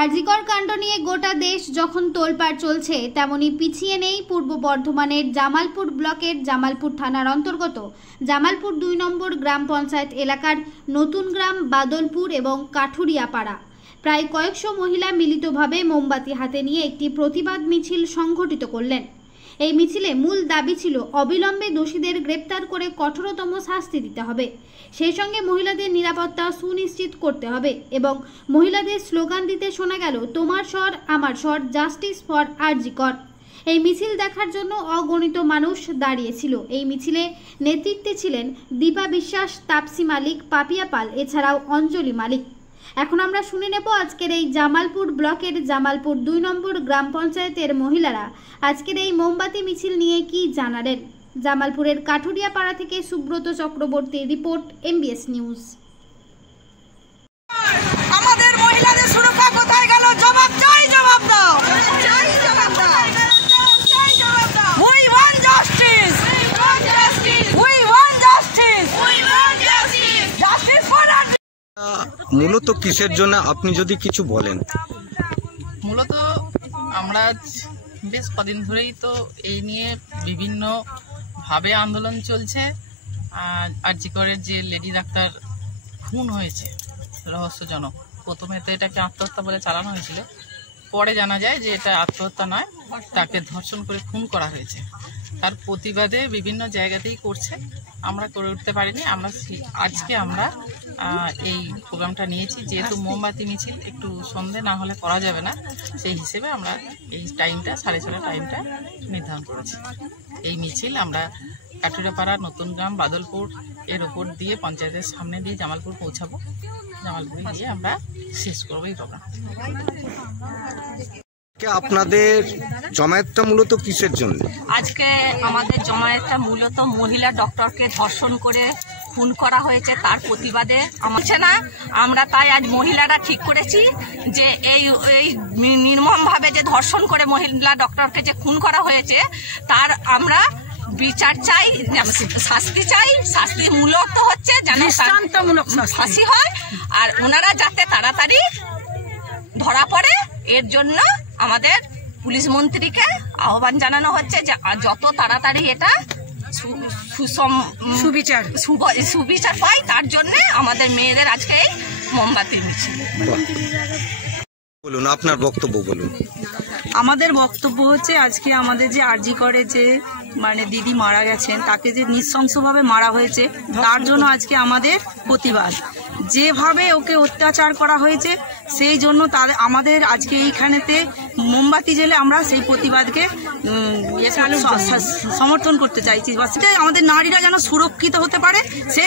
আরজিকর কাণ্ড নিয়ে গোটা দেশ যখন তোলপাড় চলছে, তেমনি পিছিয়ে নেই পূর্ব বর্ধমানের জামালপুর ব্লকের জামালপুর থানার অন্তর্গত জামালপুর ২ নম্বর গ্রাম পঞ্চায়েত এলাকার নতুন গ্রাম বাদলপুর এবং কাঠুরিয়াপাড়া। প্রায় কয়েকশো মহিলা মিলিতভাবে মোমবাতি হাতে নিয়ে একটি প্রতিবাদ মিছিল সংগঠিত করলেন। এই মিছিলে মূল দাবি ছিল অবিলম্বে দোষীদের গ্রেপ্তার করে কঠোরতম শাস্তি দিতে হবে, সেই সঙ্গে মহিলাদের নিরাপত্তা সুনিশ্চিত করতে হবে এবং মহিলাদের স্লোগান দিতে শোনা গেল, তোমার স্বর আমার স্বর, জাস্টিস ফর আরজিকর। এই মিছিল দেখার জন্য অগণিত মানুষ দাঁড়িয়েছিল। এই মিছিলে নেতৃত্বে ছিলেন দীপা বিশ্বাস, তাপসি মালিক, পাপিয়া পাল, এছাড়াও অঞ্জলি মালিক। এখন আমরা শুনে নেব আজকের এই জামালপুর ব্লকের জামালপুর ২ নম্বর গ্রাম পঞ্চায়েতের মহিলারা আজকের এই মোমবাতি মিছিল নিয়ে কি জানালেন। জামালপুরের কাঠুরিয়াপাড়া থেকে সুব্রত চক্রবর্তীর রিপোর্ট, MBS নিউজ। আমাদের মহিলাদের সুরক্ষা কোথায় গেল? জবাব চাই, জবাব দাও। We want justice. We want justice. Justice for us. মূলত কিসের জন্য আপনি যদি কিছু বলেন? মূলত আমরা বেশ কদিন ধরেই তো এই নিয়ে বিভিন্ন ভাবে আন্দোলন চলছে। আরজিকরের যে লেডি ডাক্তার খুন হয়েছে রহস্যজনক, প্রথমে তো এটাকে আত্মহত্যা বলে চালানো হয়েছিল, পরে জানা যায় যে এটা আত্মহত্যা নয়, তাকে ধর্ষণ করে খুন করা হয়েছে। তার প্রতিবাদে বিভিন্ন জায়গাতেই করছে, আমরা করে উঠতে পারিনি। আজকে আমরা এই প্রোগ্রামটা নিয়েছি, যেহেতু মোমবাতি মিছিল একটু সন্ধে না হলে করা যাবে না, সেই হিসেবে আমরা এই টাইমটা 6:30 টাইমটা নির্ধারণ করেছি। এই মিছিল আমরা কাঠুরিয়াপাড়া, নতুন গ্রাম, বাদলপুর এর ওপর দিয়ে পঞ্চায়েতের সামনে দিয়ে জামালপুর পৌঁছাবো। জামালপুরে গিয়ে আমরা শেষ করবো এই প্রোগ্রাম। আপনাদের জমায়েতটা মূলত কিসের জন্য? আজকে আমাদের জমায়েতটা মূলত মহিলা ডক্টরকে ধর্ষণ করে খুন করা হয়েছে, তার প্রতিবাদে আমরা তাই আজ মহিলারা ঠিক করেছি যে এই নির্মমভাবে যে ধর্ষণ করে মহিলা ডক্টরকে যে খুন করা হয়েছে, তার আমরা বিচার চাই, শাস্তি চাই। শাস্তি মূলত হচ্ছে যেন ফাঁসি হয়, আর ওনারা যাতে তাড়াতাড়ি ধরা পড়ে, এর জন্য আমাদের পুলিশ মন্ত্রীকে আহ্বান জানানো হচ্ছে যে যত তাড়াতাড়ি এটা সুবিচার পায়, তার জন্য আমাদের মেয়েদের আজকে এই মোমবাতির মিছিল। বলুন, আপনার বক্তব্য বলুন। আমাদের বক্তব্য হচ্ছে, আজকে আমাদের যে আরজিকরে যে দিদি মারা গেছেন, তাকে যে নৃশংসভাবে মারা হয়েছে, তার জন্য আজকে আমাদের প্রতিবাদ। যেভাবে ওকে অত্যাচার করা হয়েছে, সেই জন্য আমাদের আজকে এইখানেতে মোমবাতি জ্বেলে আমরা সেই প্রতিবাদকে সমর্থন করতে চাইছি। আমাদের নারীরা যেন সুরক্ষিত হতে পারে, সেই